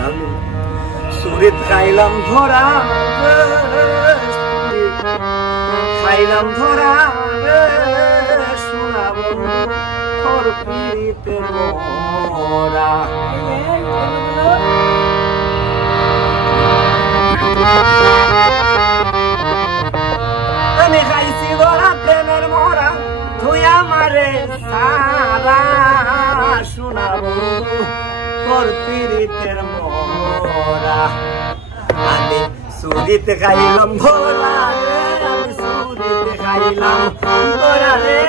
আমি সুরিত খাইলাম ধরা খাইলাম ধরা শোনাব তোর পিড়িতে মোরা আমি খাইছি ধরা প্রেমের মোরা তুই আমারে সারা শোনাব তোর পিড়িতের মোরা আমি সুরিতে খাইলাম ধরা আমি সুরিতে খাইলাম ধরা রে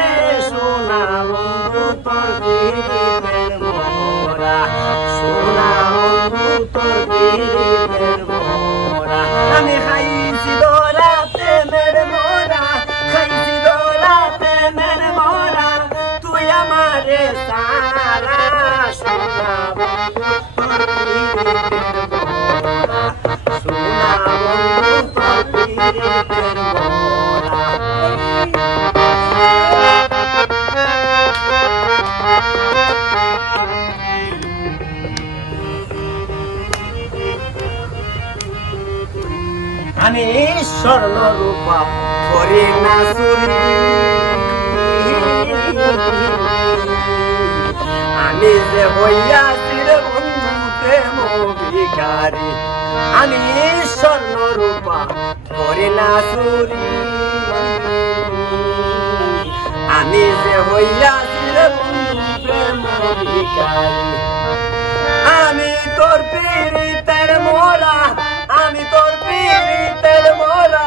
শোনাব তোর পিড়িতের মোরা শোনাব তোর পিড়িতের মোরা আমি খাইছি ধরা প্রেমের মোরা খাইছি ধরা প্রেমের মোরা তুই আমারে সারা শোনাব তোর পিড়িতের মোরা শোনাব তোর পিড়িতের মোরা আমি স্বর্ণ রূপা করি না চুরি আমি যে হইয়াছি রে বন্ধু প্রেম ভিখারি আমি স্বর্ণ রূপা করি না চুরি আমি যে হইয়াছি রে বন্ধু প্রেম ভিখারি আমি তোর পিড়িতের মোরা আমি তোর পিড়িতের মোরা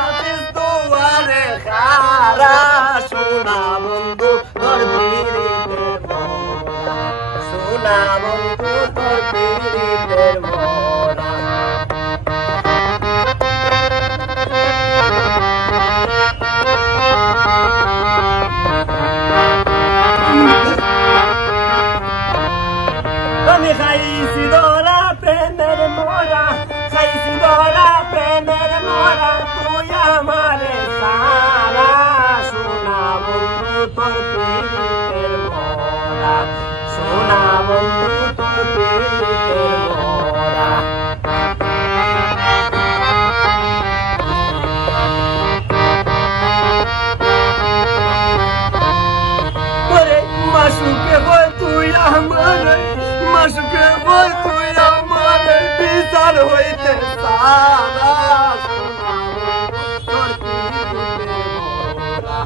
দুয়ারে খারা শোনা বন্ধু তোর পিড়িতের মোরা শোনা বন্ধু তোর পিড়িতের মোরা আমি খাইছি ধরা প্রেমের মোরা খাইছি ধরা প্রেমের মোরা তুই আমারে সারা শোনা বন্ধু তোর পিড়িতের মোরা শোনা বন্ধু তোর পিড়িতের মোরা ওরে মাসুকে বল তুই আমারে মাসুকে বল তুই আমারে বিচার হইতে সারা তোর পিড়িতের মোরা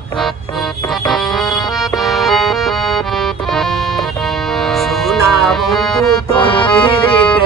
শোনা বন্ধু তোর পিড়িতের